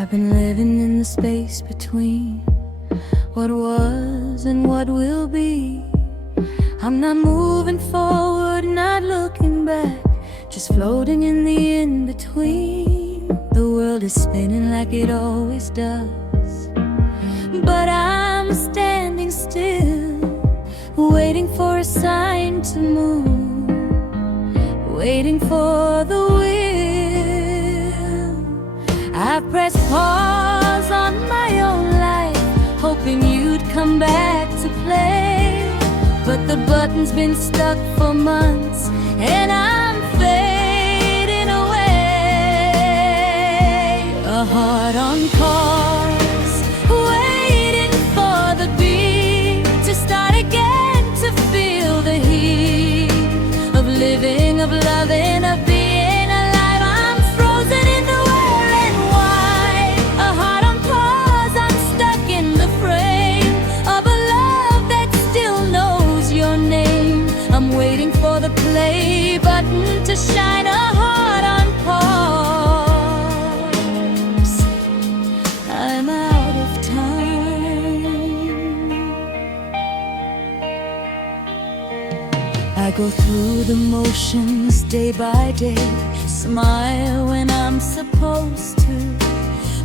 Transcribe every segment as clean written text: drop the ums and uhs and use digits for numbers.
I've been living in the space between what was and what will be. I'm not moving forward, not looking back, just floating in the in-between. The world is spinning like it always does, but I'm standing still, waiting for a sign to move, waiting for the will. I've pressed pause on my own life, hoping you'd come back to play, but the button's been stuck for months and I'm fading away. A heart on pause, waiting for the beat to start again, to feel the heat of living, of loving, of being alive. I'm frozen in the where and why. A heart on pause, I'm stuck in the frame of a love that still knows your name. I'm waiting for the play button to shine. A heart on pause, I'm out of time. I go through the motions day by day, smile when I'm supposed to,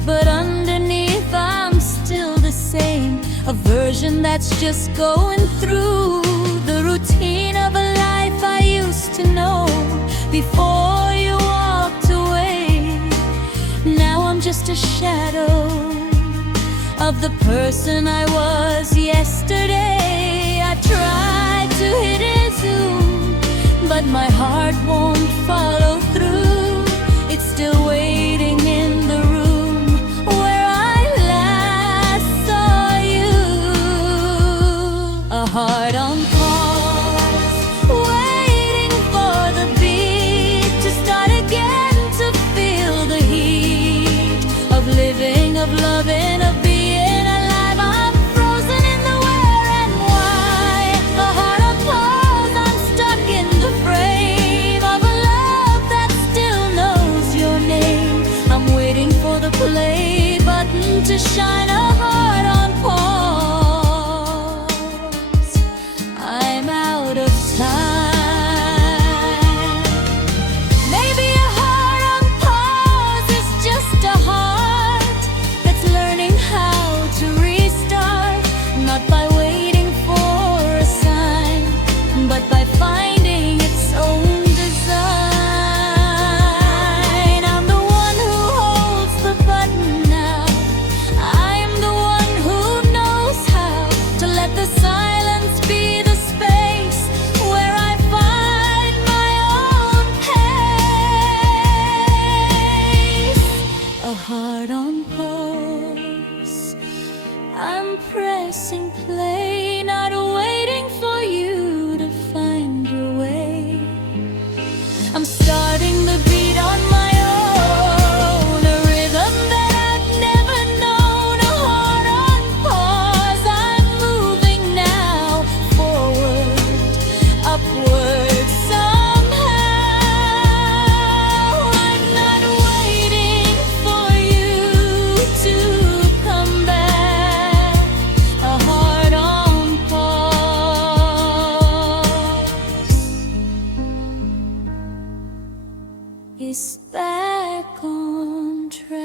but underneath I'm still the same, a version that's just going through the routine of a life I used to know before you walked away. Now I'm just a shadow of the person I was yesterday. I tried to hit a zoom, but my heart won't follow through. It's still waiting in the room where I last saw you. A heart on pause, waiting for the beat to start again, to feel the heat of living, of loving, of being alive. I'm frozen in the where and why. A heart on pause, I'm stuck in the frame of a love that still knows your name. I'm waiting for the play button to shine. A heart on pause, I'm out of time. Maybe a heart on pause is just a heart that's learning how to restart, not by waiting for a sign, but by finding its own design. I'm the one who holds the button now. I'm the one who knows how to let the silence be the space where I find my own pace. A heart on pause, I'm pressing play, not waiting for you to find your way. I'm starting the beat on my own, a rhythm that I've never known. A heart on pause, I'm moving now, forward, upward somehow. I'm not waiting for you to come back. A heart on pause is back on track.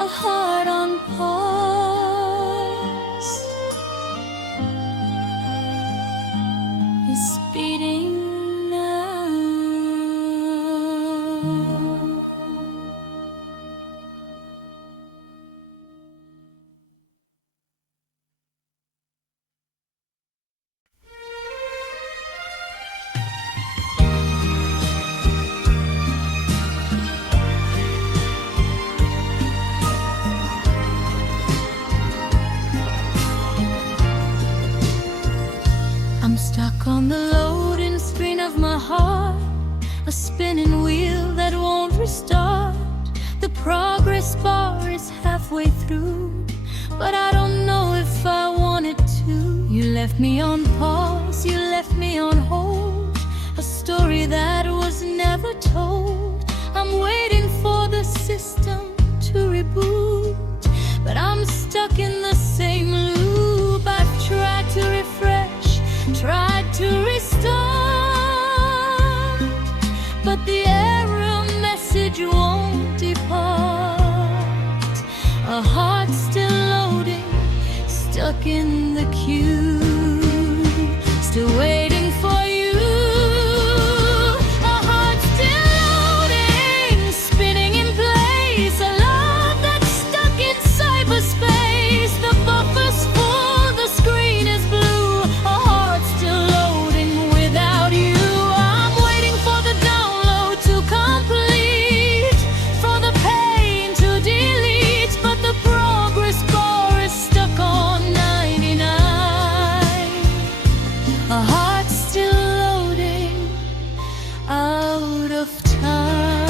A heart on pause is beating now. I'm stuck on the loading screen of my heart, a spinning wheel that won't restart. The progress bar is halfway through, but I don't know if I wanted to. You left me on pause, you left me on hold, a story that was never told. I'm waiting for the system to reboot, but I'm stuck in the same loop. I've tried to refresh, tried to restart, but the error message won't depart. A heart still loading, stuck in the queue, still waiting for you. A heart still loading, spinning in place. A love that's stuck in cyberspace. The buffer's full, the screen is blue. A heart still loading without you. I'm waiting for the download to complete, for the pain to delete, but the progress bar is stuck on 99. A heart still loading, out of time.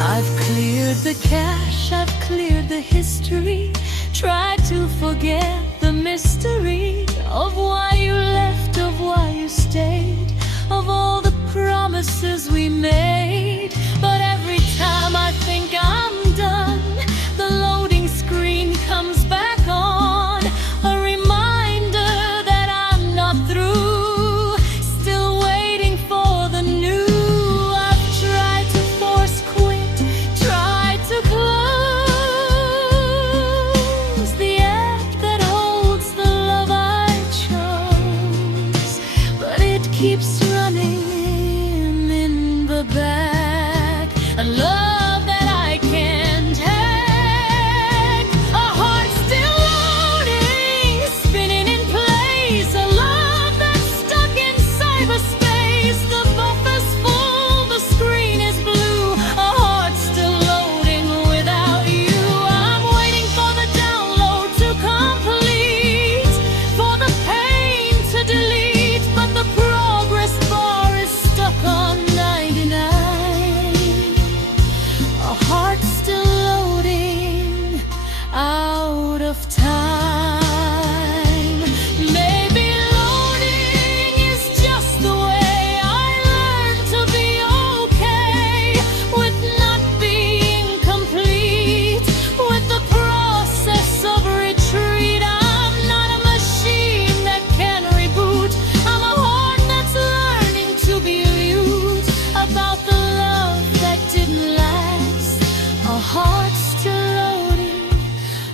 I've cleared the cache, I've cleared the history, tried to forget the mystery of why you left, of why you stayed, of all the promises we made. But every time I think I'm done, the loading screen comes back on, a reminder that I'm not through, still waiting for the new. I've tried to force quit, tried to close the app that holds the love I chose, but it keeps running in the back, a love that I can't hack. A heart still loading, spinning in place. A love that's stuck in cyberspace. The buffer's full, the screen is blue. A heart still loading without you. I'm waiting for the download to complete, for the pain to delete, but the progress bar is stuck on 99. A heart still loading, out of time. Maybe loading is just the way I learned to be okay with not being complete, with the process of retreat. I'm not a machine that can reboot. I'm a heart that's learning to be mute about the love that didn't last. A heart still loading,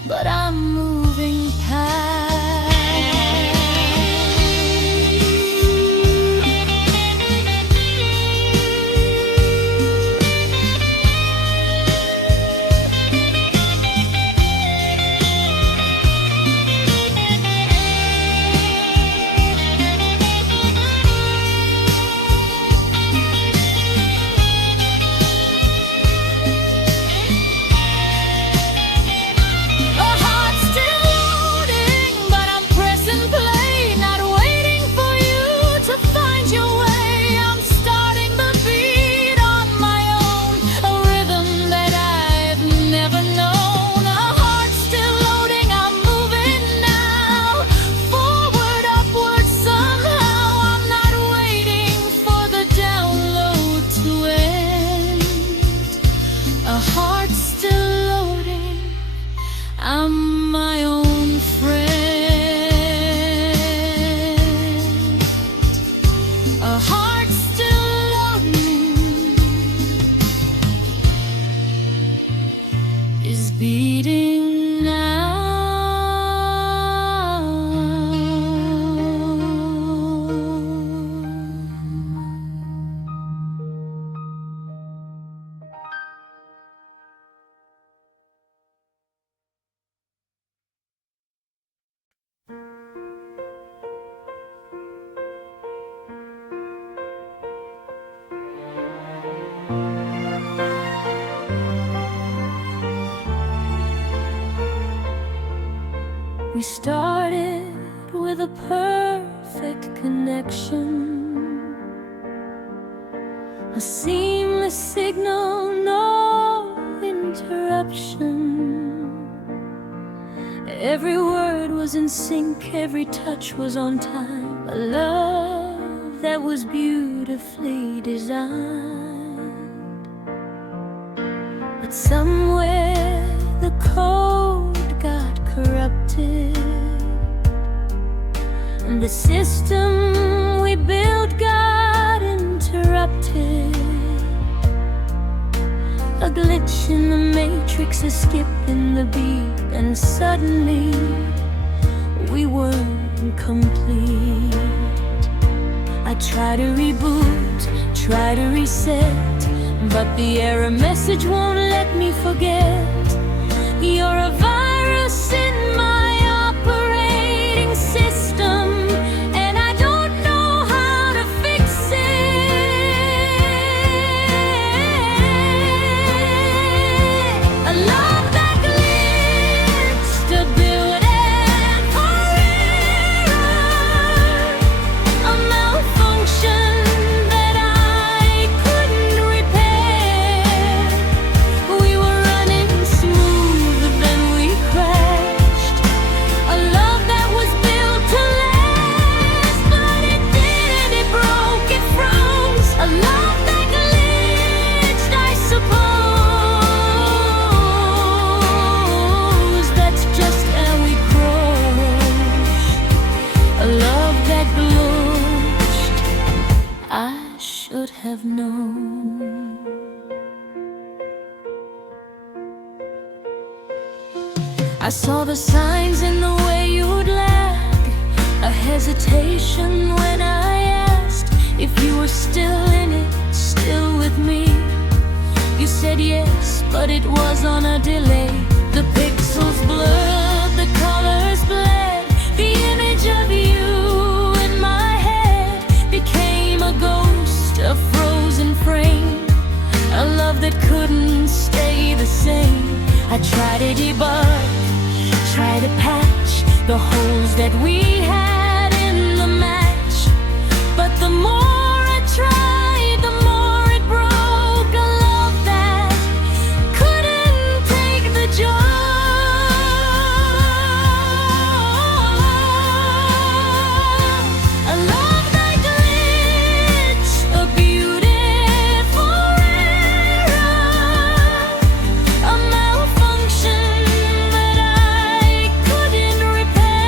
but I'm moving past. A heart still loading, but I'm pressing play, not waiting for you to find your way. I'm starting the beat on my own, a rhythm that I've never known. A heart still loading, I'm moving now, forward, upward, somehow. I'm not waiting for the download to end. A heart still loading, I'm my own friend. A heart still loading, is beating now. We started with a perfect connection, a seamless signal, no interruption. Every word was in sync, every touch was on time. A love that was beautifully designed. But somewhere the code got corrupted, and the system we built got interrupted. A glitch in the matrix, a skip in the beat, and suddenly we weren't complete. I try to reboot, try to reset, but the error message won't let me forget. You're a virus in my operating system, and I don't know how to fix it. A love that glitched, a built-in error, a malfunction that I couldn't repair. We were running smooth, then we crashed. A love that was built to last, but it didn't, it broke, it froze. A love that glitched, I suppose. That's just how we crashed. A love that glitched, I should have known. I saw the signs in the way you'd lag, a hesitation when I asked if you were still in it, still with me. You said yes, but it was on a delay. The pixels blurred, the colors bled. The image of you in my head became a ghost, a frozen frame. A love that couldn't stay the same. I tried to debug, try to patch the holes that we had in the match, but the more I tried, the more it broke. A love that couldn't take the job. A love that glitched, a beautiful error, a malfunction that I couldn't repair.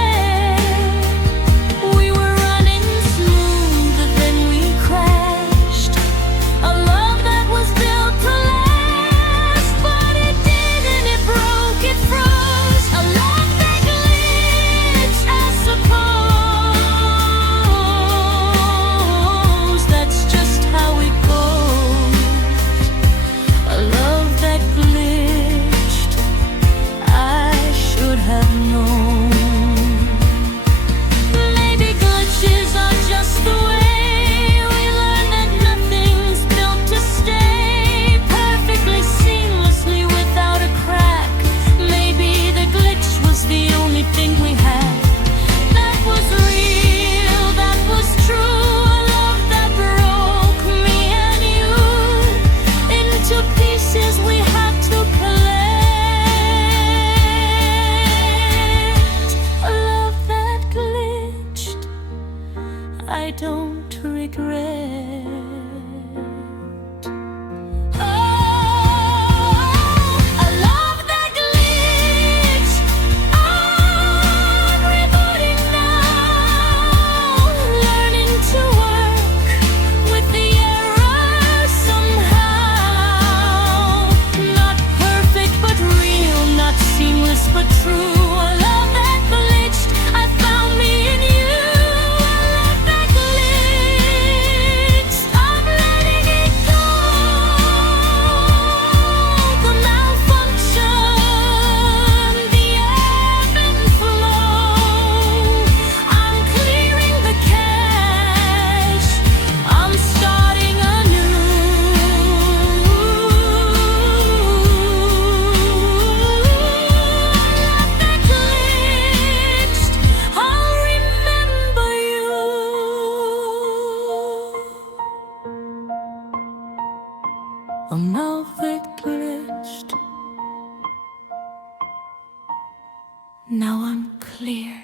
Now I'm clear.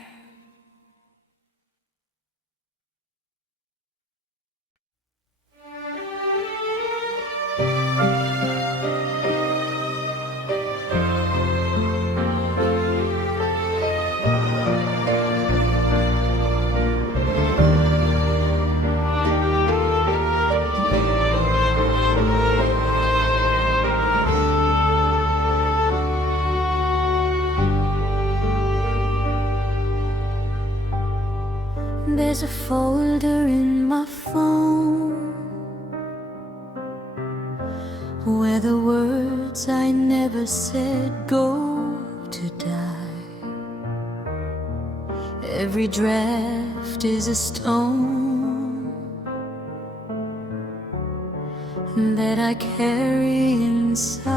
There's a folder in my phone where the words I never said go to die. Every draft is a stone that I carry inside.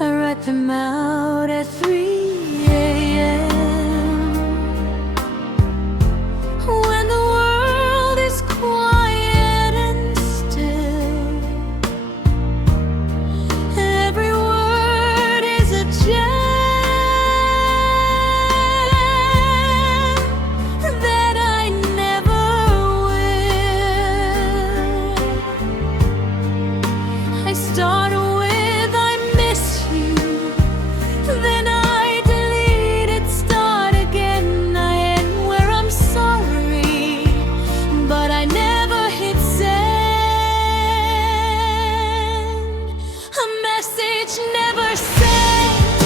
I write them out at 3 a.m. when the world is quiet and still. Every word is a gem that I never will. I start with I miss you, then I delete it, start again. I end where I'm sorry, but I never hit send. A message never sent,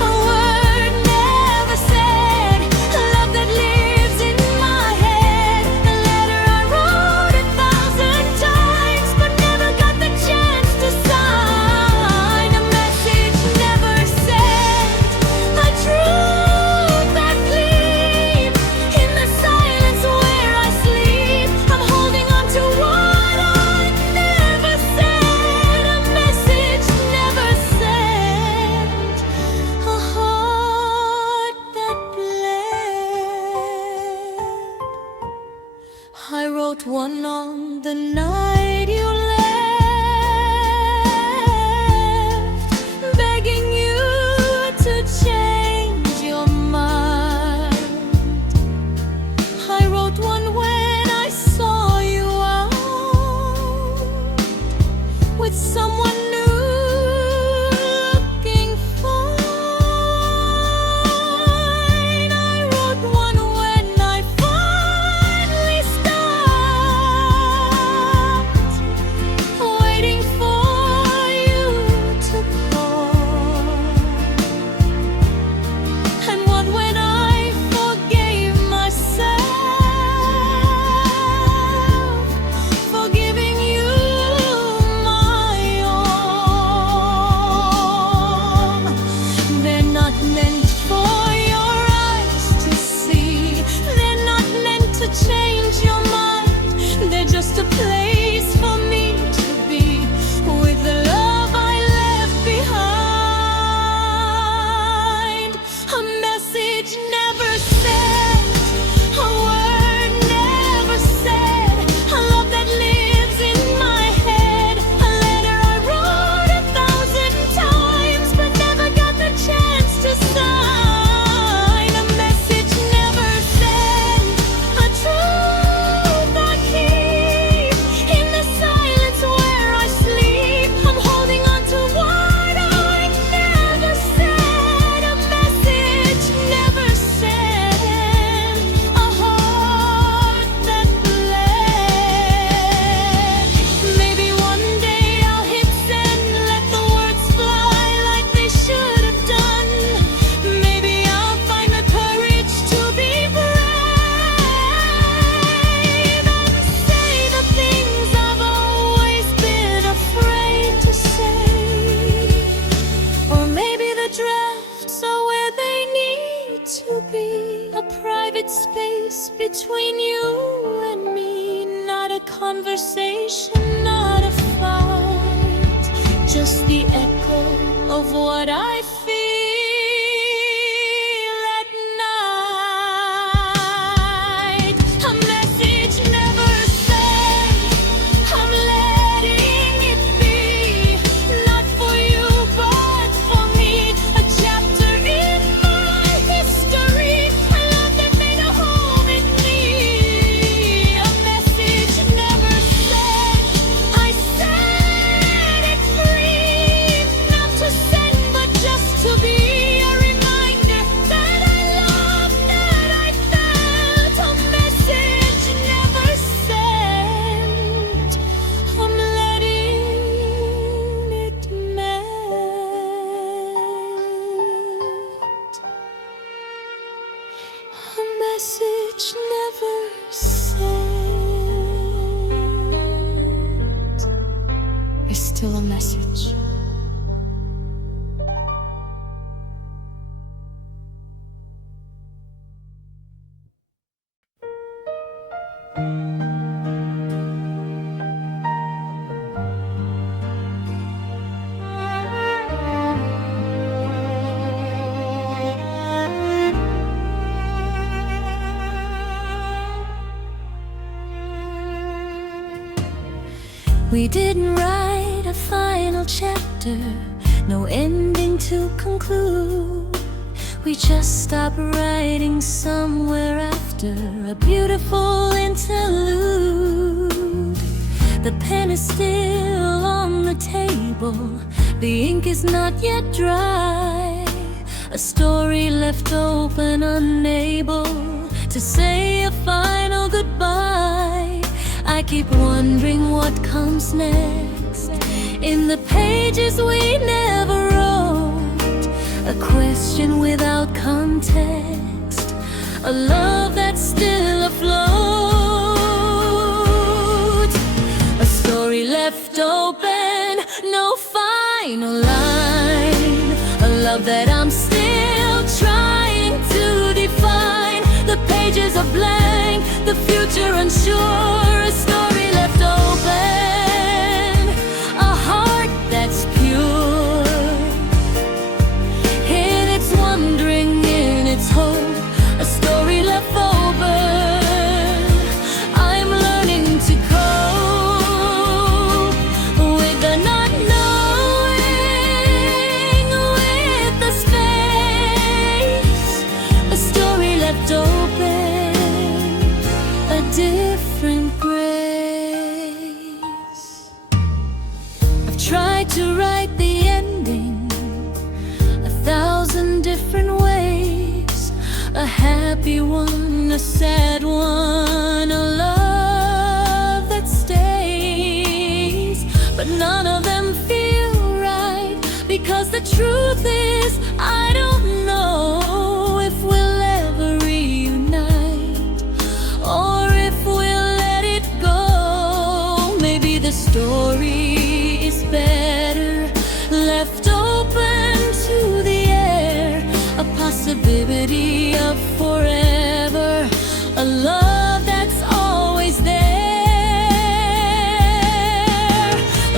a word never said, a love that lives in my head, a letter I wrote 1,000 times but never got the chance to sign. A message never sent, a truth that bleeds in the silence where I sleep. I'm holding on to what I never said. A message never sent, a heart that bled. I wrote one on the night you left, begging you to change your mind. I wrote one when I saw you out with someone new, looking fine. I wrote one when I finally stopped waiting for you to call, and one when I forgave myself for giving you my all. They're not meant for your eyes to see, they're not meant to change your mind, they're just a place for me to be with the love I left behind. A message never sent, a word never said, a love that lives in my head, a letter I wrote 1,000 times but never got the chance to sign. A message never sent, a truth I keep in the silence where I sleep. I'm holding on to what I never said. A message never sent, a heart that bled. Maybe one day I'll hit send, let the words fly like they should have done. Maybe I'll find the courage to be brave and say the things I've always been afraid to say. Or maybe the drafts are where they need to be, a private space between you and me, not a conversation, not a fight, just the echo of what I feel at night. A message never sent, I'm letting it be, not for you but for me. We didn't write a final chapter, no ending to conclude. We just stopped writing somewhere after a beautiful interlude. The pen is still on the table, the ink is not yet dry. A story left open, unable to say a final goodbye. I keep wondering what comes next in the pages we never wrote. A question without context, a love that's still afloat. A story left open, no final line. A love that I'm still trying to define. The pages are blank, the future unsure. A story left open, a heart that's pure, in its wondering, in its hope. A story left open. I'm learning to cope with the not knowing, with the space. A story left open, a different grace. I've tried to write the ending 1,000 different ways. A happy one, a sad one, a love that stays. But none of them feel right, because the truth is I don't know if we'll ever reunite, or if we'll let it go. Maybe the story is better left open to the air. A possibility of forever, a love that's always there.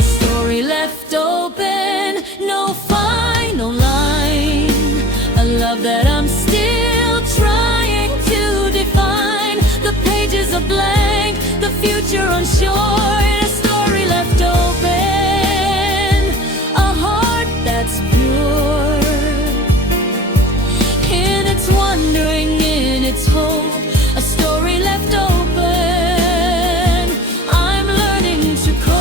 A story left open, no final line. A love that I'm still trying to define. The pages are blank, the future unsure. A story left open, a heart that's pure, in its wondering, in its hope. A story left open. I'm learning to cope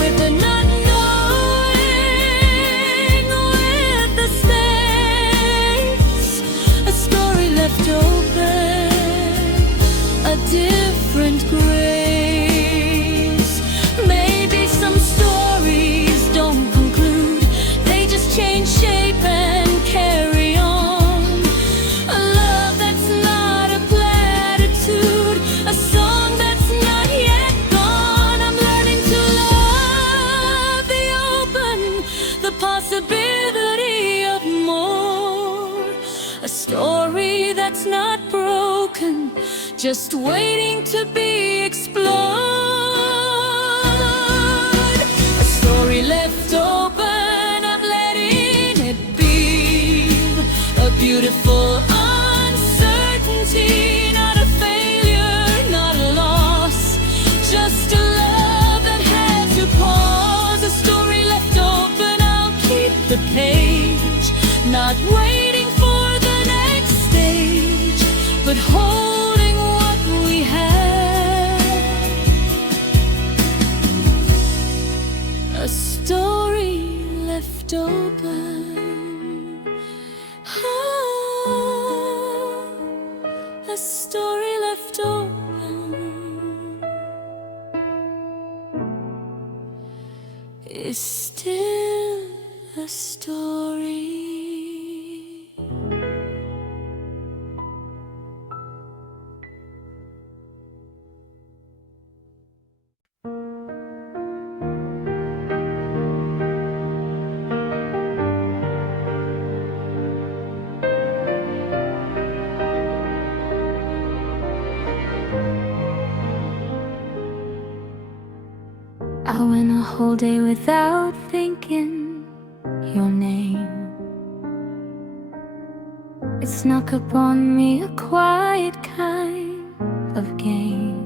with the not knowing, with the space. A story left open, a different grace. Maybe some stories don't conclude, they just change shape and carry on. A love that's not a platitude, a song that's not yet gone. I'm learning to love the open, the possibility of more. A story that's not broken, just waiting to be explored. A story left open, I'm letting it be. A beautiful uncertainty, not a failure, not a loss, just a love that had to pause. A story left open, I'll keep the page, not waiting for the next stage, but holding what we have. A story left open. Ah, a story left open is still a story. whole day without thinking your name. It snuck upon me, a quiet kind of game.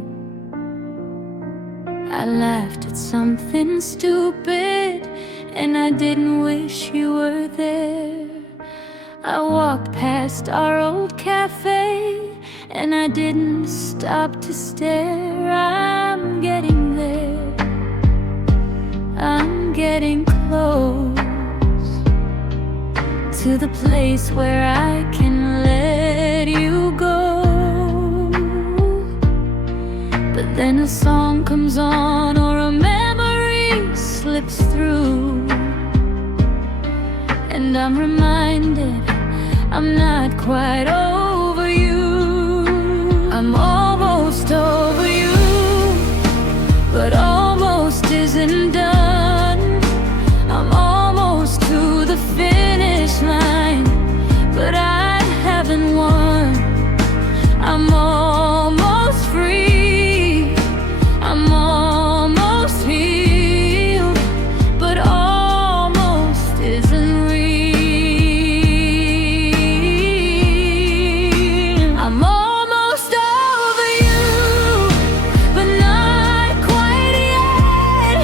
I laughed at something stupid, and I didn't wish you were there. I walked past our old cafe, and I didn't stop to stare. I'm getting there, I'm getting close to the place where I can let you go. But then a song comes on, or a memory slips through, and I'm reminded I'm not quite over you. I'm almost over you, but almost isn't done. I'm almost to the finish line, but I haven't won. I'm almost free, I'm almost healed, but almost isn't real. I'm almost over you, but not quite yet.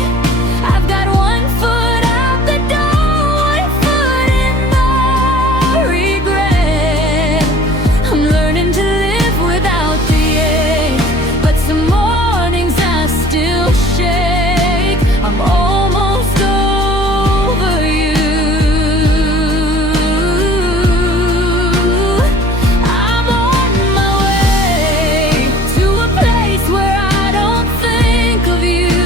I've got one foot out the door, one foot in the regret. I'm learning to live without the ache, but some mornings I still shake. I'm almost over you. I'm on my way to a place where I don't think of you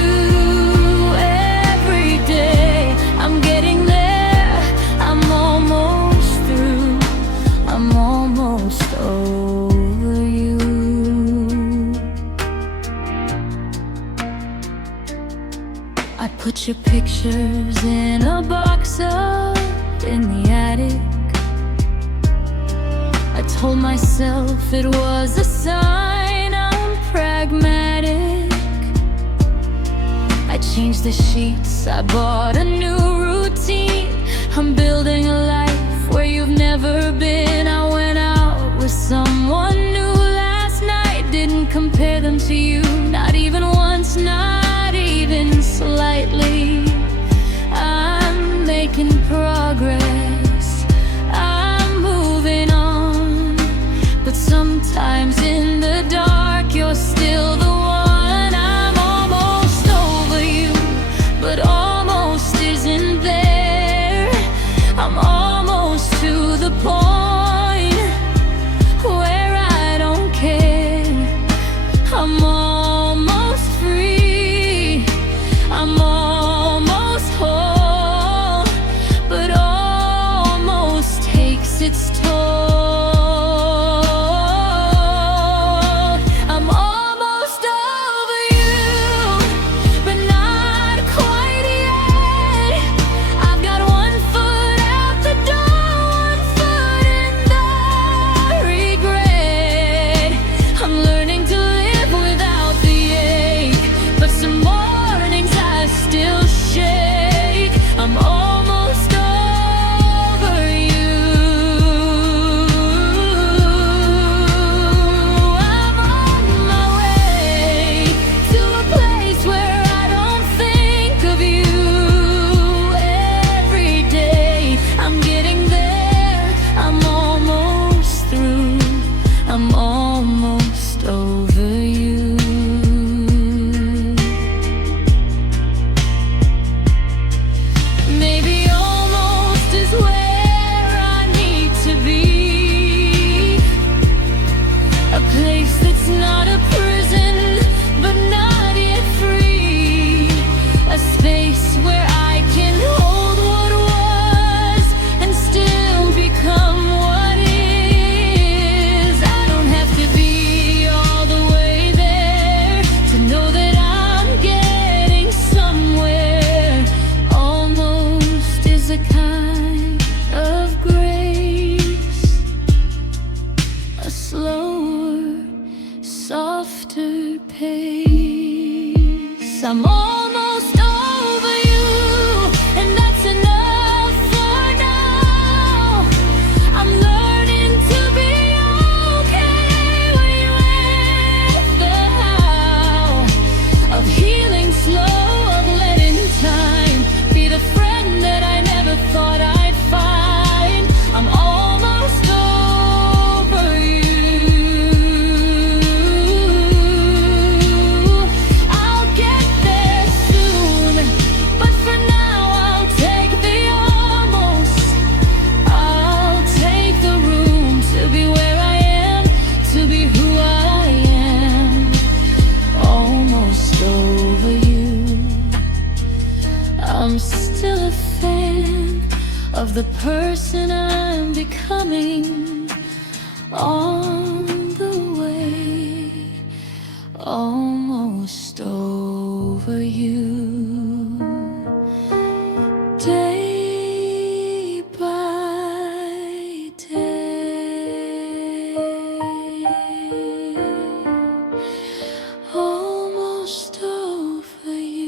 every day. I'm getting there, I'm almost through, I'm almost over you. I put your pictures in a box up in the attic. I told myself it was a sign I'm pragmatic. I changed the sheets, I bought a new routine. I'm building a life where you've never been. I went out with someone new last night, didn't compare them to you, not even once, not even slightly. I'm making progress, I'm moving on, but sometimes in the dark you're still the one. I'm almost over you, but almost isn't there. I'm almost to the point where I don't care. I'm almost free, I'm almost still a fan of the person I'm becoming. On the way, almost over you. Day by day, almost over you.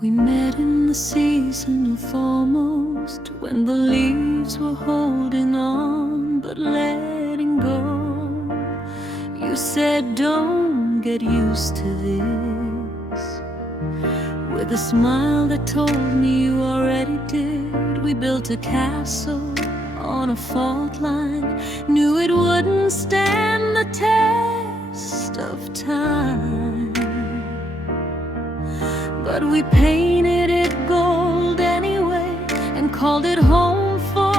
We met in the season of almost, when the leaves were holding on but letting go. You said, don't get used to this, with a smile that told me you already did. We built a castle on a fault line, knew it wouldn't stand the test of time, but we painted it gold anyway and called it home for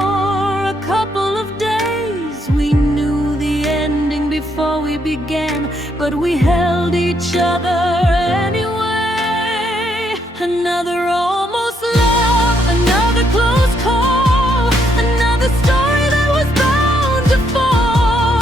a couple of days. We knew the ending before we began, but we held each other anyway. Another almost love, another close call, another story that was bound to fall.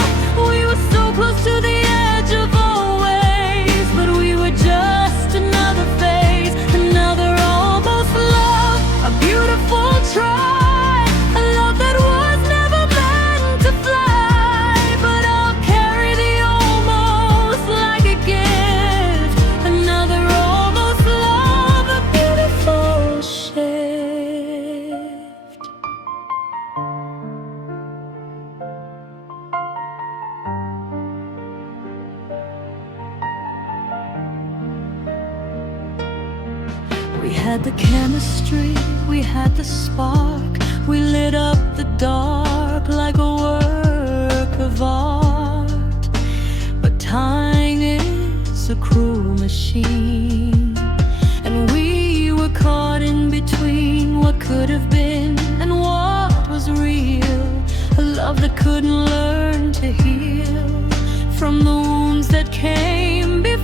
We were so close to the edge of always, but we were just another phase. Another almost love, a beautiful try, a love that was never meant to fly. But I'll carry the almost like a gift. Another almost love, a beautiful shift. We had the chemistry, we had the spark, we lit up the dark like a work of art. But time is a cruel machine, and we were caught in between what could have been and what was real. A love that couldn't learn to heal from the wounds that came before.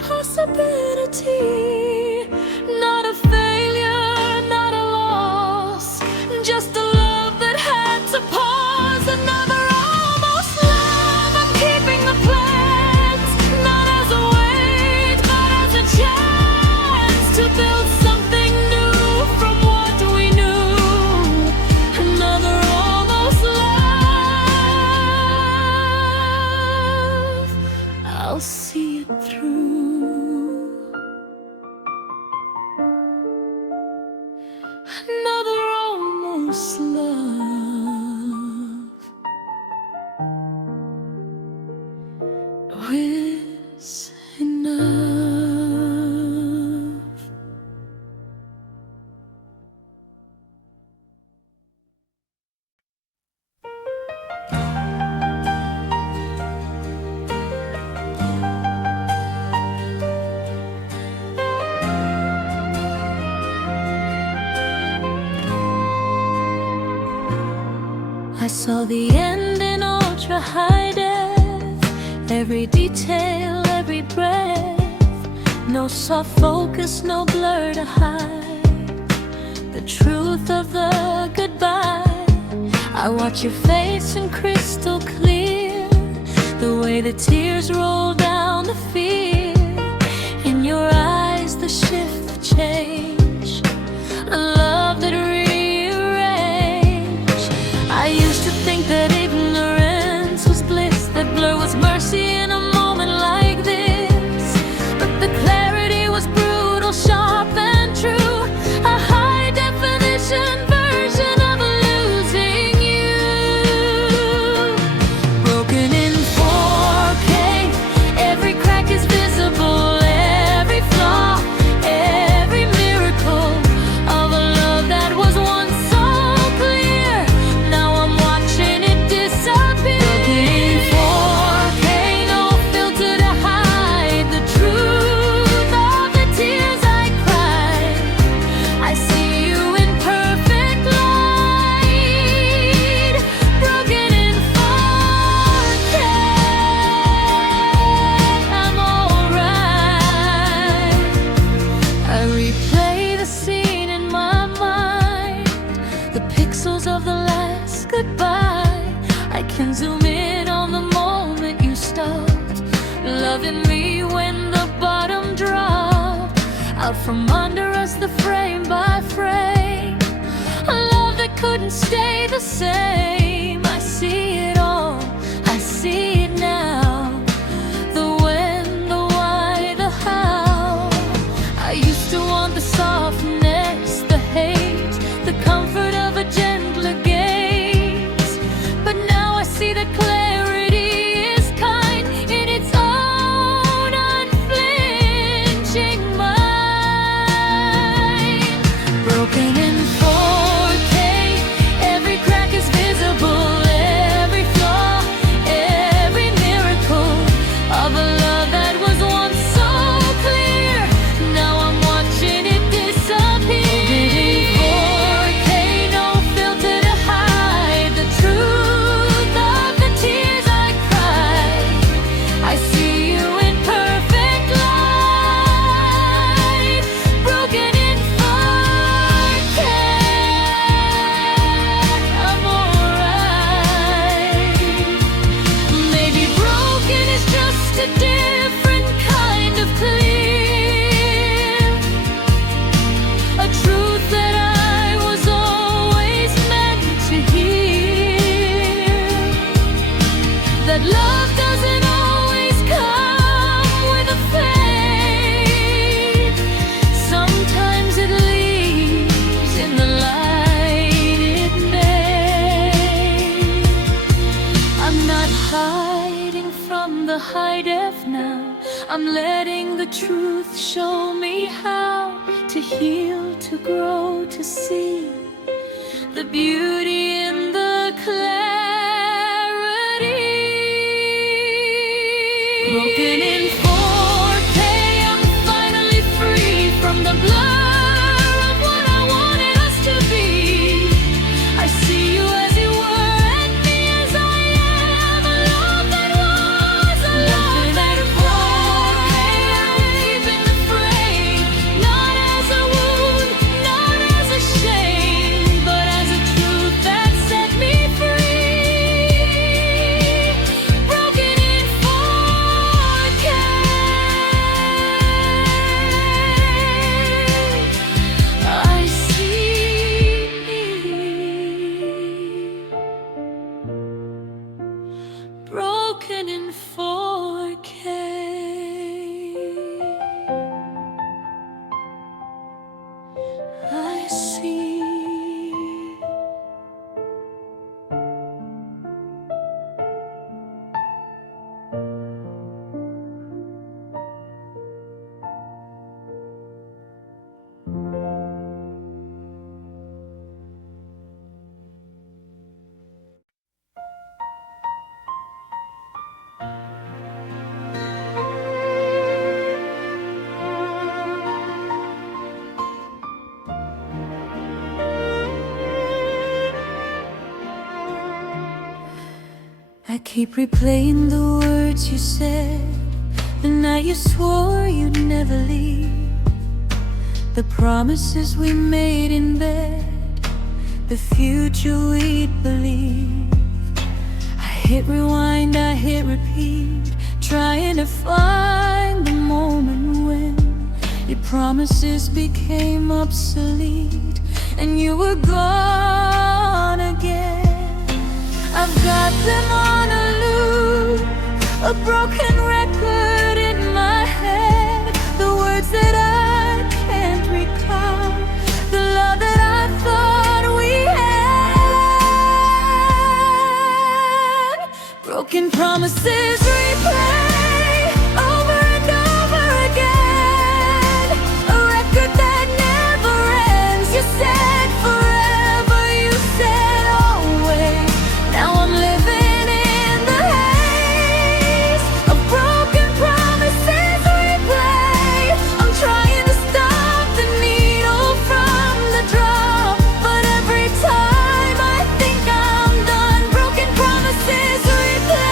Possibility, not a failure, not a loss, just a love that had to pause. Another almost love, I'm keeping the plans, not as a weight, but as a chance to build something new from what we knew. Another almost love, I'll see it through. Another almost love with is enough. I saw the end in ultra high def, every detail, every breath. No soft focus, no blur to hide the truth of the goodbye. I watch your face in crystal clear, the way the tears roll down the fear. In your eyes the shift, the change, a love that I used to think that ignorance was bliss, that blur was mercy in a moment like this. But the clarity was brutal, sharp and true, a high definition version of losing you. Broken in 4K, every crack is visible, every flaw, every miracle of a love that was once so clear. Now I'm watching it disappear. Broken in 4K, no filter to hide the truth of the tears I cried. I see you in perfect light. Broken in 4K, I'm alright. I replay the scene in my mind, the pixels of the last goodbye. I can zoom in on the moment you stopped loving me when the bottom dropped out from under us, the frame by frame, a love that couldn't stay the same. I see it all, I see it now, the when, the why, the how. I used to want the softness, the hate, the comfort of a gentler gaze, but now I see that clarity is kind in its own unflinching mind. Broken in 4K, every crack is visible, every flaw, every miracle of a love that was once so clear. Now I'm watching it disappear. 4K, no filter to hide the truth of the tears I cried. I see you in perfect light. Broken in 4K, I'm alright. Maybe broken is just a different kind of clear, a truth that I was always meant to hear, that love doesn't always come with a fade. Sometimes it leaves in the light it made. I'm not hiding from the high def now, I'm letting the truth show me how to heal, to grow, to see the beauty in the clarity. Broken in 4K, I'm finally free from the blur of what I wanted us to be. I see you as you were and me as I am, a love that was, a love that was. I'm keeping the frame, not as a wound, not as a shame, but as a truth that set me free. keep replaying the words you said, the night you swore you'd never leave, the promises we made in bed, the future we'd believe. I hit rewind, I hit repeat, trying to find the moment when your promises became obsolete and you were gone again. I've got them on a loop, a broken record in my head, the words that I can't recall, the love that I thought we had. Broken promises replay over and over again, a record that never ends. You said forever, you said always. Now I'm living in the haze of broken promises replay. I'm trying to stop the needle from the drop, but every time I think I'm done, broken promises replay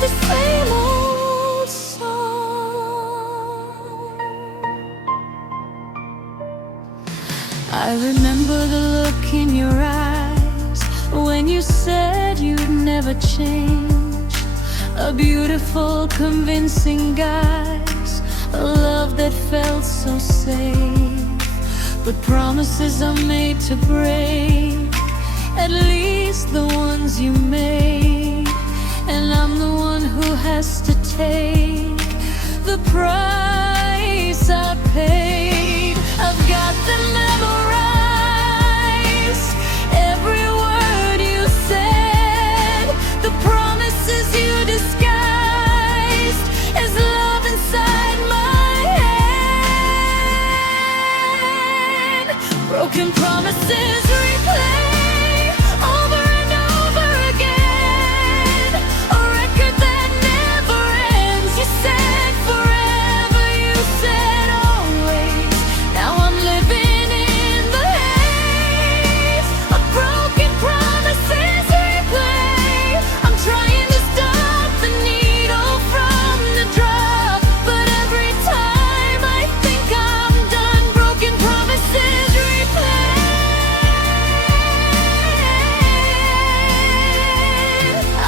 the same old song. I remember the look in your eyes when you said you'd never change. A beautiful, convincing guise, a love that felt so safe. But promises are made to break, at least the ones you made. And I'm the one who has to take the price I paid. I've got them memorized, every word you said, the promises you disguised as love inside my head. Broken promises replay over and over again, a record that never ends. You said forever, you said always. Now I'm living in the haze of broken promises replay. I'm trying to stop the needle from the drop, but every time I think I'm done, broken promises replay.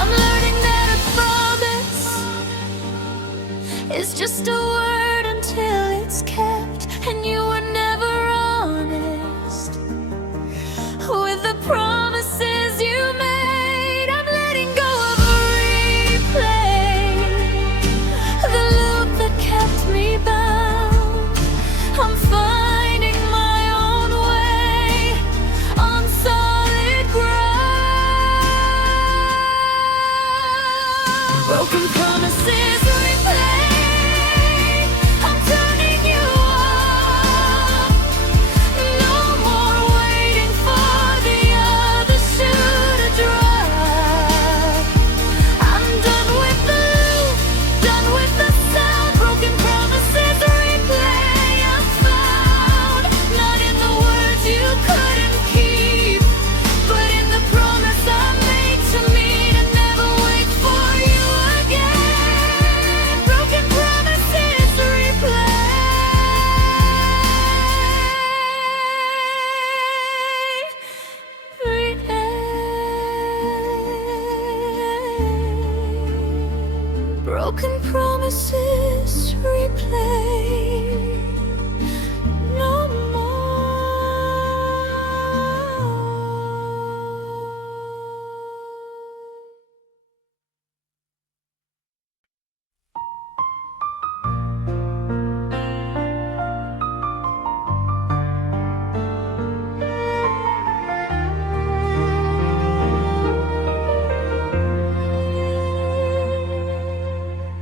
I'm learning that a promise is just a word until it's kept, and you were never honest with the promises you made. I'm letting go of a replay, the loop that kept me bound. I'm finding my own way on solid ground. Broken promises replay, I'm turning you off. No more waiting for the other shoe to drop. I'm done with the loop, done with the sound. Broken promises replay I found, not in the words you couldn't keep, but in the promise I made to me to never wait for you again. Broken promises replay. Broken promises replay no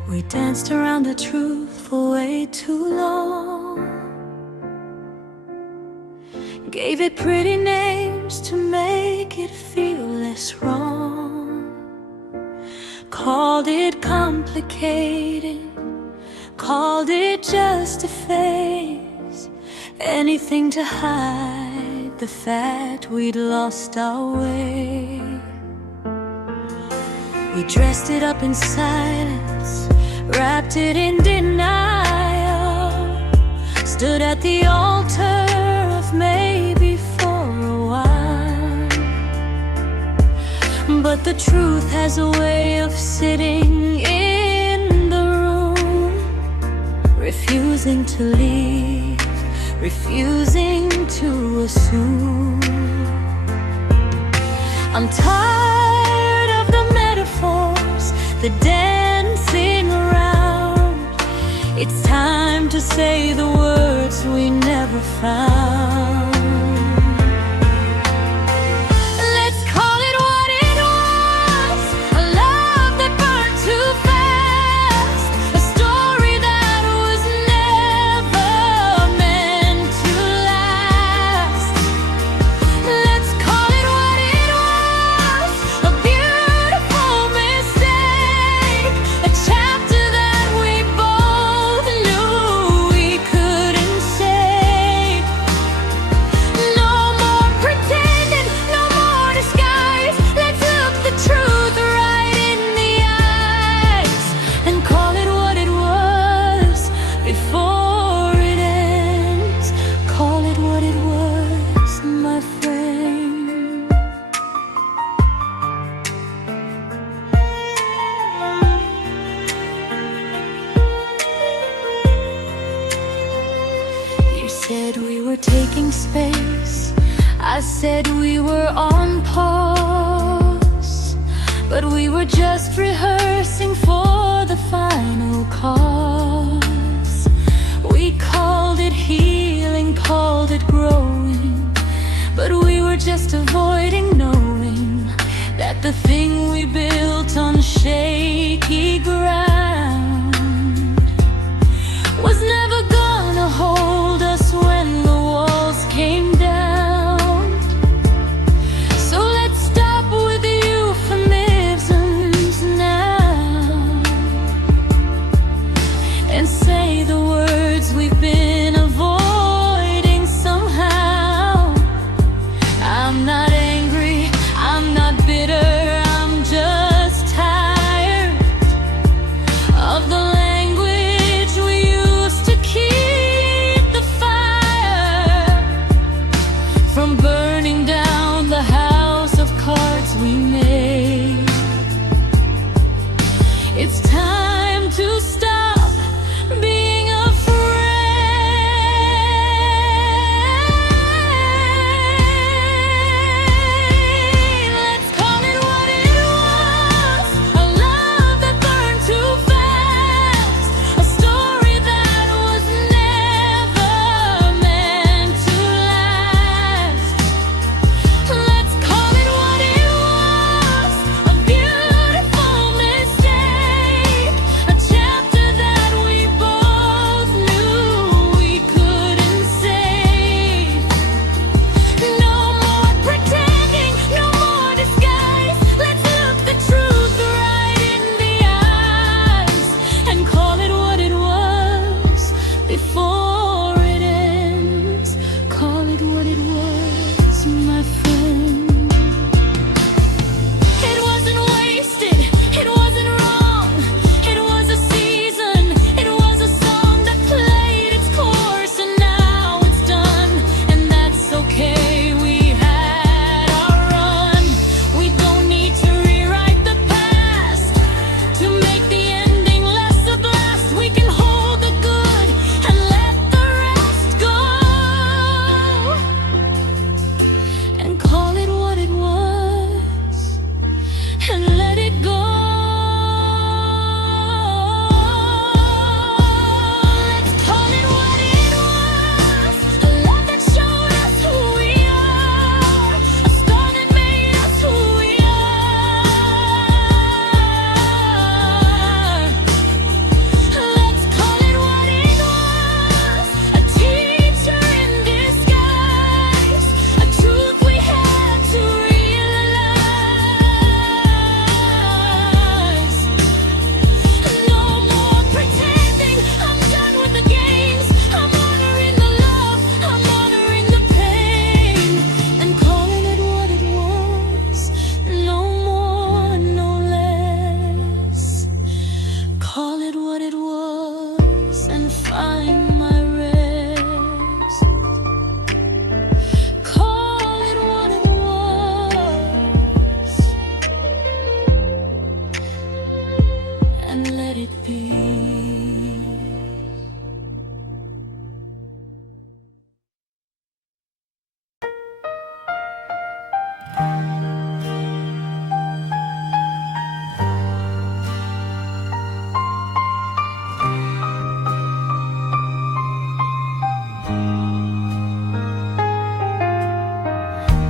We danced around the truth for way too long, gave it pretty names to make it feel less wrong. Called it complicated, called it just a phase, anything to hide the fact we'd lost our way. We dressed it up in silence, wrapped it in denial, stood at the altar of maybe for a while. But the truth has a way of sitting in the room, refusing to leave, refusing to assume. I'm tired of the metaphors, the dancing around. It's time to say the words we never found. Let's call it what it was, a love that burned too fast, a story that was never meant to last. Let's call it what it was, a beautiful mistake, a chapter that we both knew we couldn't save. No more pretending, no more disguise. Let's look the truth right in the eyes and call it what it was before it ends. Call it what it was, my friend. You said we were taking space, I said we were on pause, but we were just rehearsing for the final cause. We called it healing, called it growing, but we were just avoiding knowing that the thing we built on shaky ground was never gonna hold us when the walls came down. So let's stop with the euphemisms now and say the words we've been avoiding somehow. I'm not angry, I'm not bitter, I'm just tired. and let it be.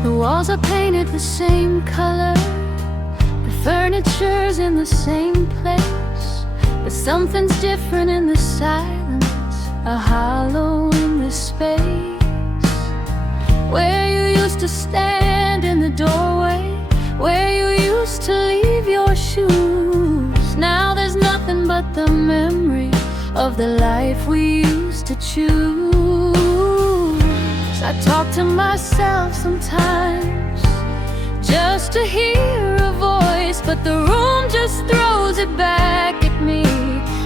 The walls are painted the same color, the furniture's in the same place, but something's different in the silence, a hollow in the space. Where you used to stand in the doorway, where you used to leave your shoes, now there's nothing but the memory of the life we used to choose. I talk to myself sometimes just to hear a voice, but the room just throws it back at me.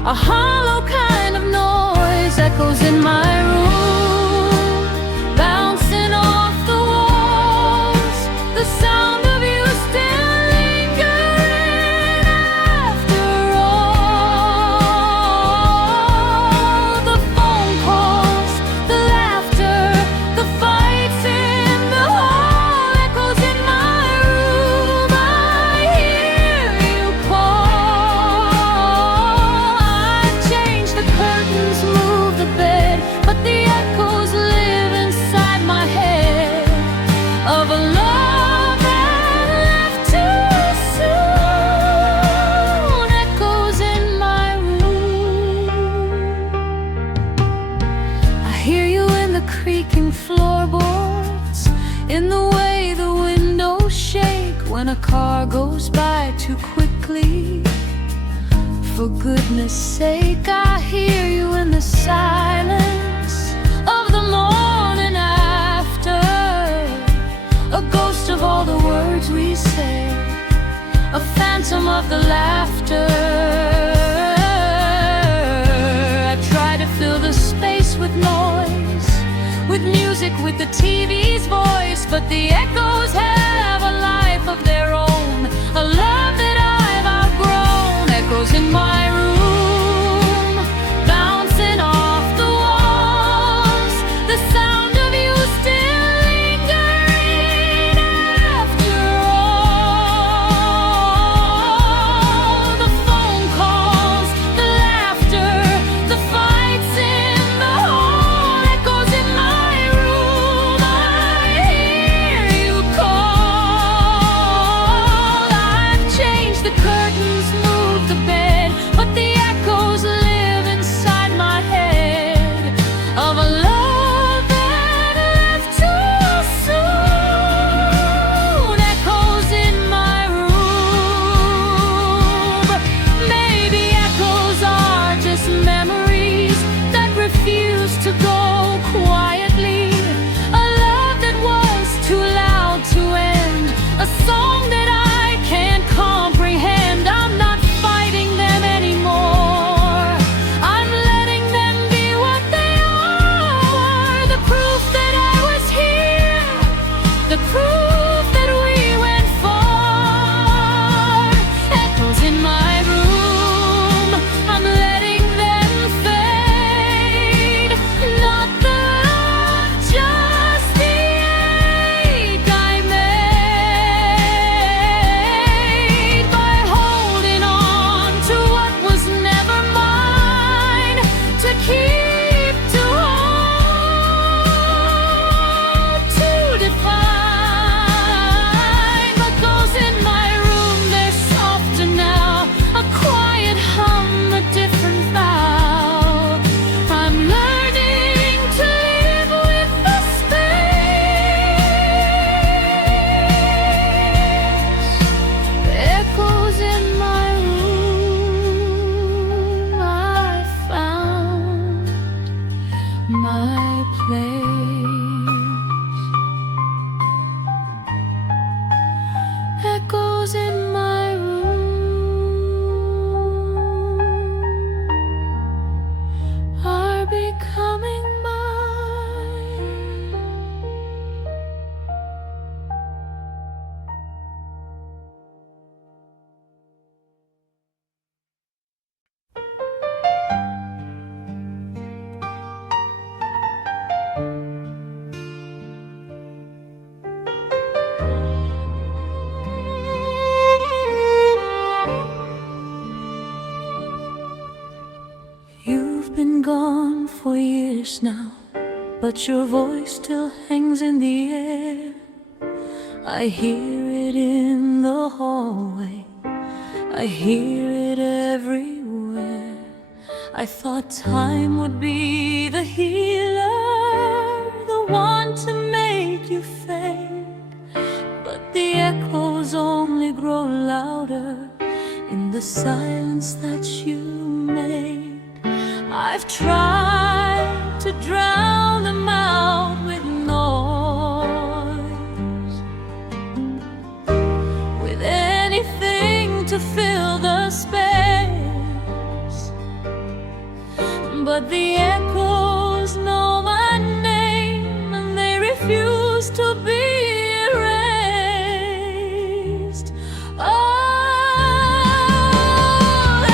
A hollow kind of noise echoes in my room, bouncing off the walls, the sound of you still lingering after all. The phone calls, the laughter, the fights in the hall echoes in my room. I hear you call. I change the curtains, move the bed, but the echoes live inside my head of a love that left too soon. Echoes in my room. I hear you in the creaking floorboards, in the way the windows shake when a car goes by too quickly. For goodness sake, I hear you in the silence of the morning after, a ghost of all the words we say, a phantom of the laughter. I try to fill the space with noise, with music, with the TV's voice, but the echoes have a life of their own, a love that I've outgrown. Echoes in my room, bouncing off the walls, the sound of you still lingering after all. The phone calls, the laughter, the fights in the hall echoes in my room. I hear you call. been gone for years now, but your voice still hangs in the air. I hear it in the hallway, I hear it everywhere. I thought time would be the healer, the one to make you fade, but the echoes only grow louder in the silence that you made. I've tried to drown them out with noise, with anything to fill the space, but the echoes know my name and they refuse to be erased. Oh,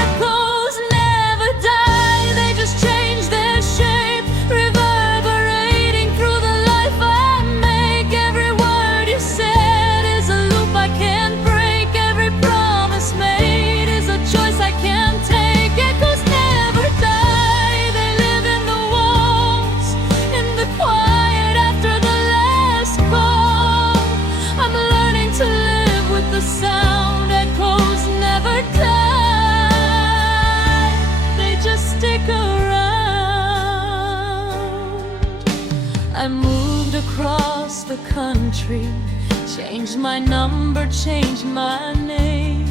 echoes never die, they just change their shape, reverberating through the life I make. Every word you said is a loop I can't break, every promise made is a choice I can't take. Echoes never die, they live in the walls, in the quiet after the last call. I'm learning to live with the sound. Echoes never die, they just stick around. I moved across the country, changed my number, changed my name.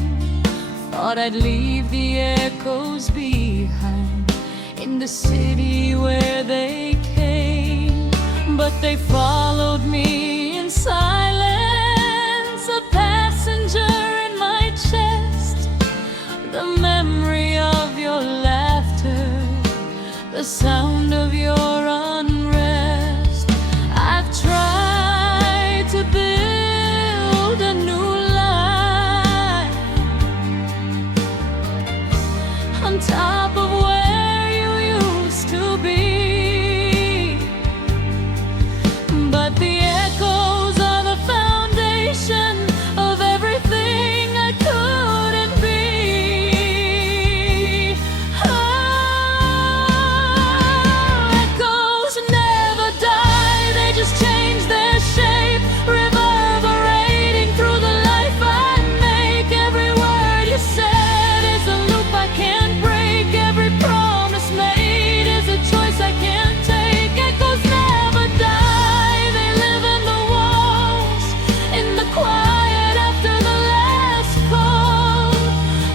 Thought I'd leave the echoes behind in the city where they came, but they followed me in silence, a passenger in my chest. The memory of your laughter, the sound of your unrest. I've tried to build a new life on top of where you used to be, but the echoes are the foundation of everything I couldn't be. Oh, echoes never die, they just change their shape, reverberating through the life I make. Every word you said is a loop I can't break, every promise made is a choice I can't take. Echoes never die, they live in the walls, in the quiet after the last call.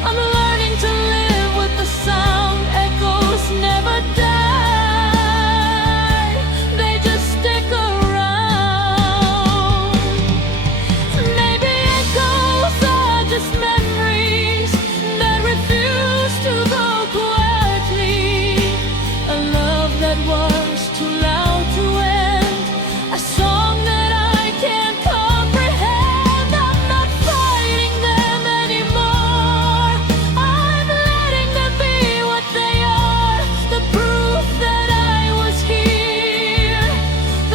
I'm learning to live with the sound. Echoes never die, they just stick around. Maybe echoes are just memories that refuse to go quietly, a love that was too loud to end, a song that I can't comprehend. I'm not fighting them anymore, I'm letting them be what they are, the proof that I was here,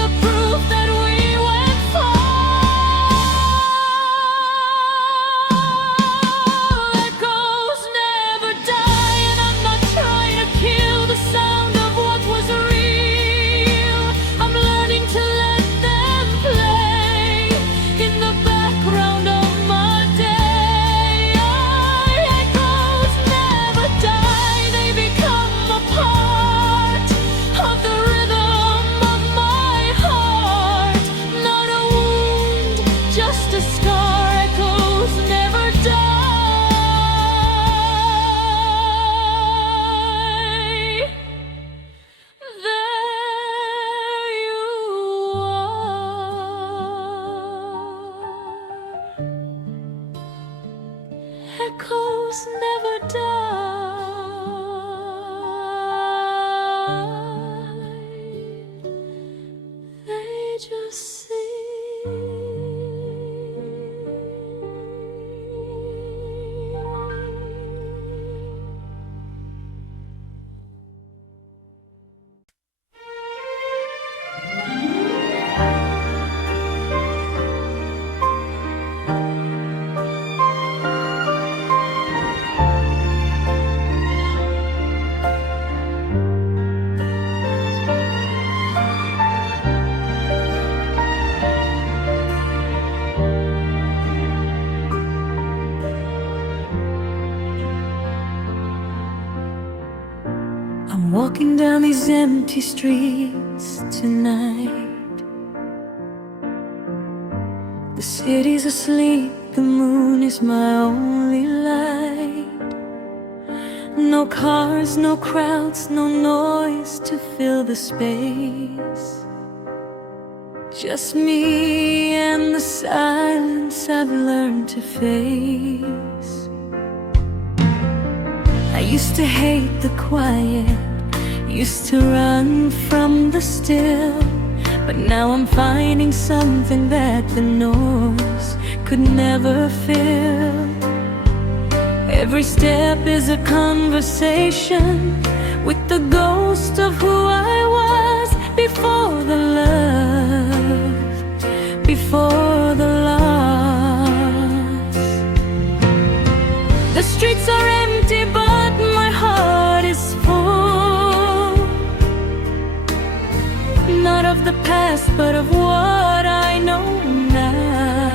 the proof that we went far. Echoes never die, and I'm not trying to kill the sound of what was real. I'm learning to let them play in the background of my day. Echoes never die, they become a part of the rhythm of my heart. Not a wound, just a scar. Echoes never die. There you are. Echoes never die, they just sing. Walking down these empty streets tonight. The city's asleep, the moon is my only light. No cars, no crowds, no noise to fill the space. Just me and the silence I've learned to face. I used to hate the quiet, used to run from the still, but now I'm finding something that the noise could never fill. Every step is a conversation with the ghost of who I was before the love, before the loss. The streets are empty, but my heart is full, not of the past, but of what I know now.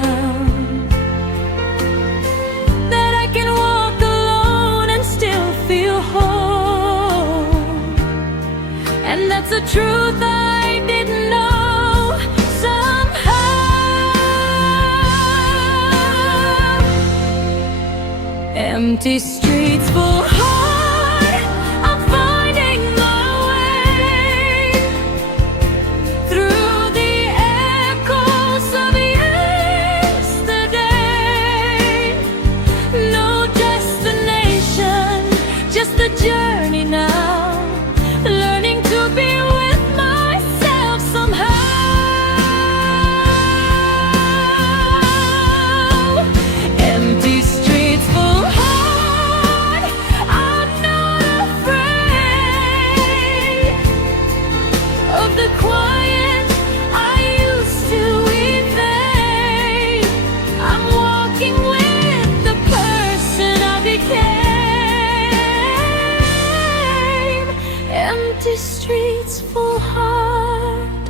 That I can walk alone and still feel whole, and that's a truth I didn't know somehow. Empty streets, full heart, I'm finding my way through the echoes of yesterday. No destination, just a journey now, learning to be with myself somehow. Empty streets, full heart, I'm not afraid of the quiet I used to evade. I'm walking with the person I became. Empty streets, full heart,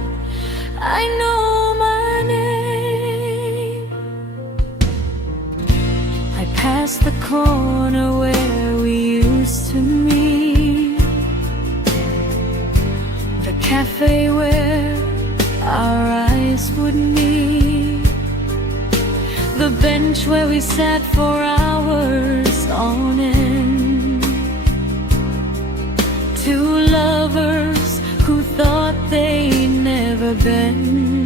I know my name. I passed the corner where we used to meet, the cafe where our eyes would meet, the bench where we sat for hours on end. Two lovers who thought they'd never been.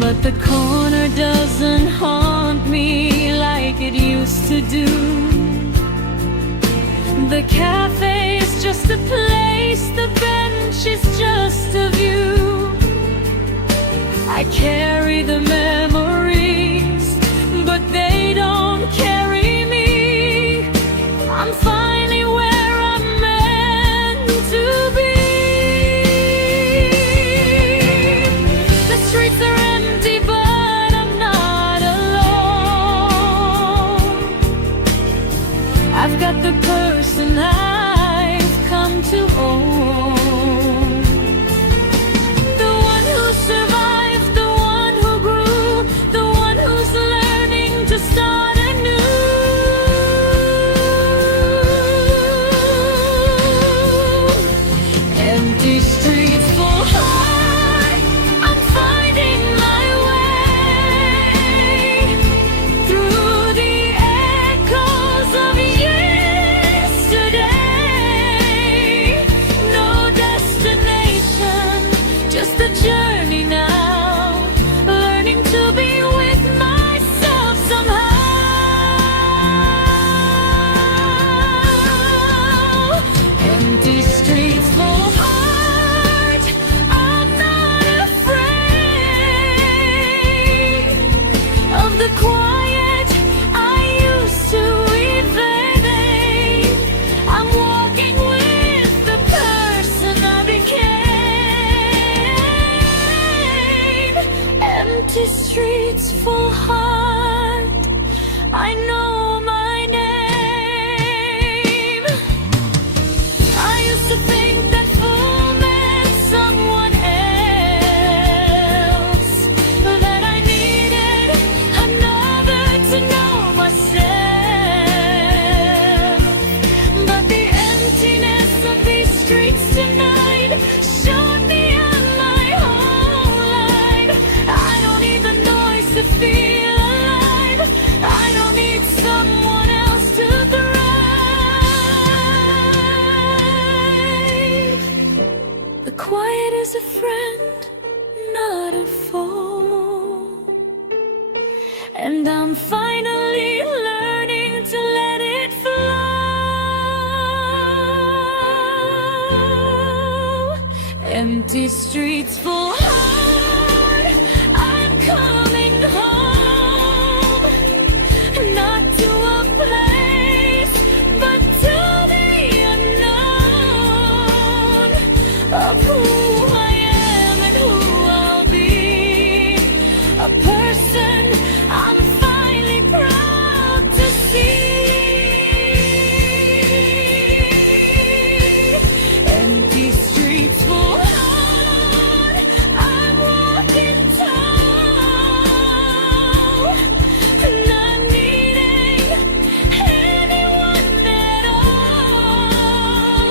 But the corner doesn't haunt me like it used to do. The cafe's just a place, the bench is just a view. I carry the memories, but they don't carry me. I'm finally where I'm meant to be. The streets are empty, but I'm not alone. I've got the person I've come to own, the one who survived, the one who grew, the one who's learning to start anew. Empty streets, full heart, I'm finding my way through the echoes of yesterday. No Empty streets, full heart, I'm coming home. Not to a place, but to the unknown of who I am and who I'll be. A person I'm finally proud to see. Empty streets, full heart, I'm walking tall, not needing anyone at all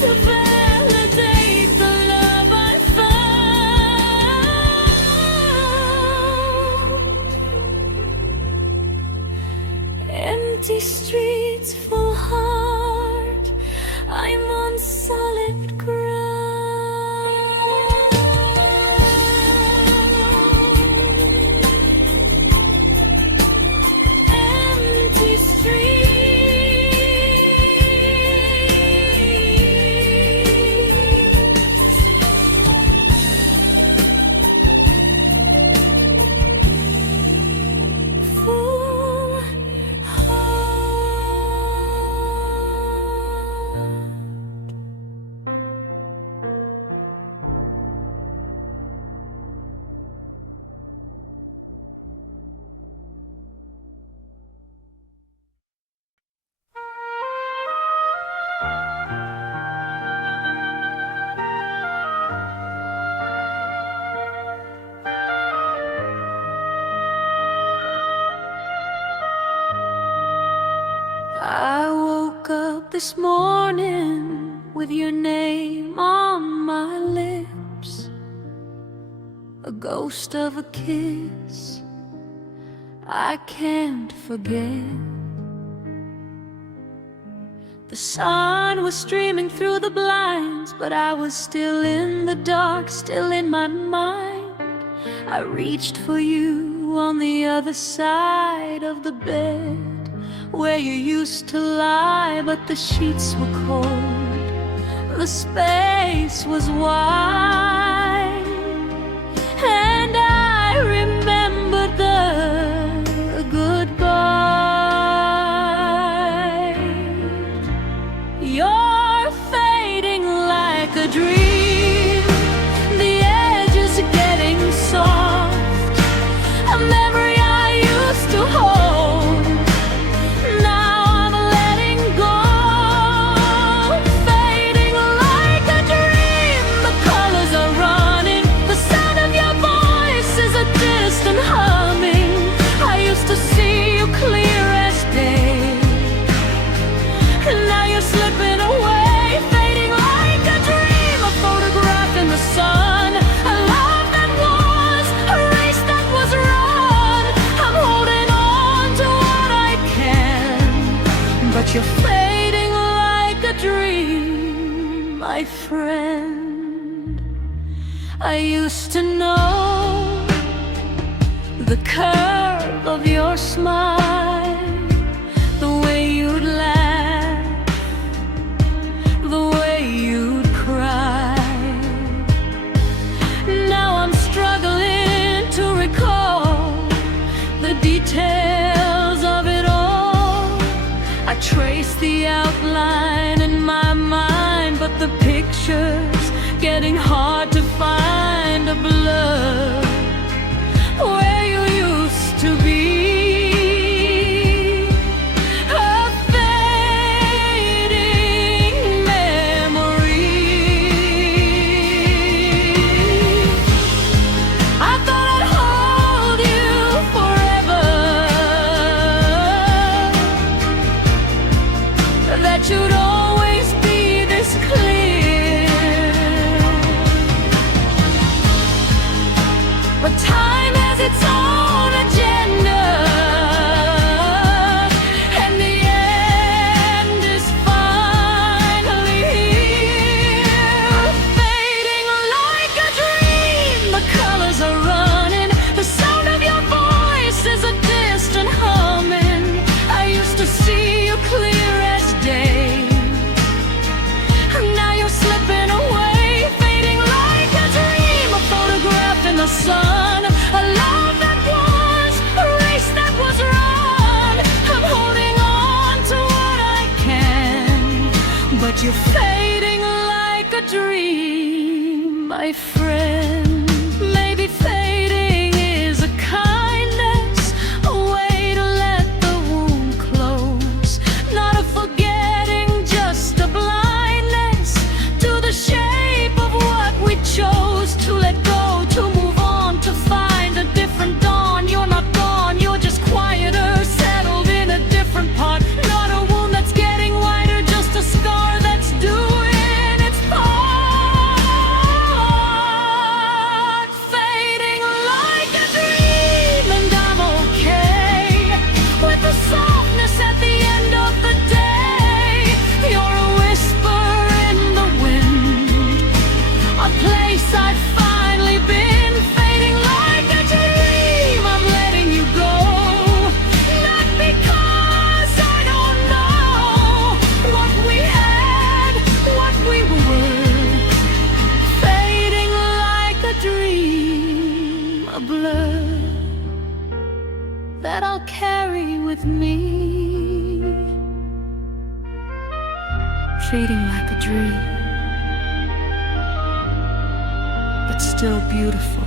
to validate the love I found. Empty streets, full heart, I'm on solid ground. Empty streets, full I woke up this morning with your name on my lips, a ghost of a kiss I can't forget. The sun was streaming through the blinds, but I was still in the dark, still in my mind. I reached for you on the other side of the bed, where you used to lie, but the sheets were cold, the space was wide, and I remembered the goodbye. You're fading like a dream, the edges are getting soft, a memory I used to hold. You're fading like a dream, my friend. I used to know the curve of your smile, the way you'd laugh, the way you'd cry. Now I'm struggling to recall the details of it all. I trace the outline in my mind, but the picture's getting hard to find. A blur where you used to be, a fading memory. I thought I'd hold you forever, that you'd always be this clear, but time has its own agenda, and the end is finally here. Fading like a dream, the colors are running, the sound of your voice is a distant humming. I used to see you clear as day, you're fading like a dream, my friend. Maybe fading is a kindness, a way to let the wound close. Not a forgetting, just a blindness to the shape of what we chose. To let go, to move on, to find a different dawn. You're not gone, you're just quieter, settled in a different part. Not a wound that's getting wider, just a scar that's doing its part. Fading like a dream, and I'm okay with the softness at the end of the day. You're a whisper in the wind, a place I've finally been. Fading like a dream, I'm letting you go. Not because I don't know what we had, what we were. Fading like a dream, a blur that I'll carry with me. Fading like a dream, but still beautiful.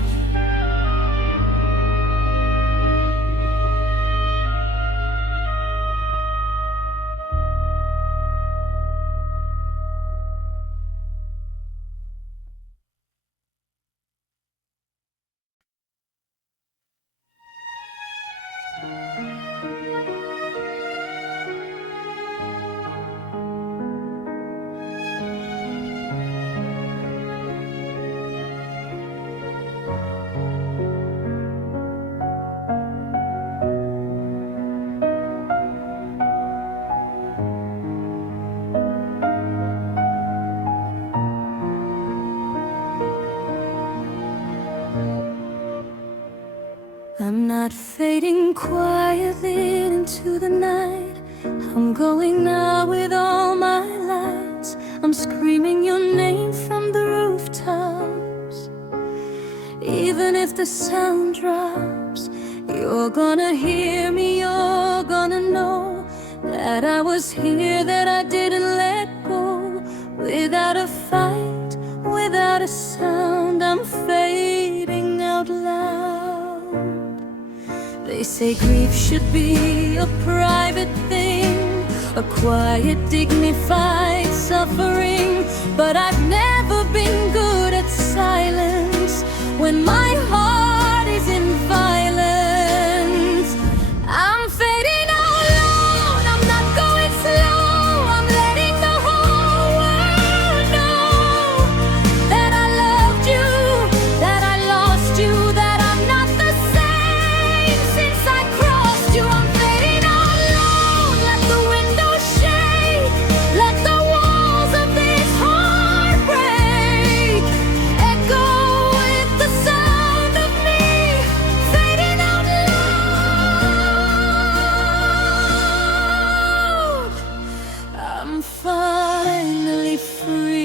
I'm not fading quietly into the night. I'm going now with all my lights. I'm screaming your name from the rooftops. Even if the sound drops, you're gonna hear me, you're gonna know that I was here, that I didn't let go. Without a fight, without a sound, I'm fading out loud. They say grief should be a private thing, a quiet, dignified suffering. But I've never been good at silence when my heart is in violence. I'm fading out loud, I'm not going slow. I'm letting the whole world know that I loved you, that I lost you, that I'm not the same since I crossed you. I'm fading out loud, let the windows shake, let the walls of this heart break, echo with the sound of me fading out loud. I'm finally free.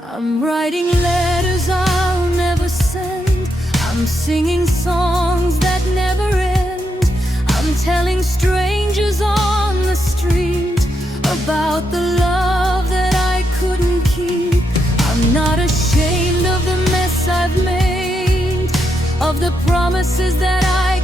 I'm writing letters I'll never send. I'm singing songs that never end. I'm telling strangers on the street about the love that I couldn't keep. I'm not ashamed of the mess I've made, of the promises that I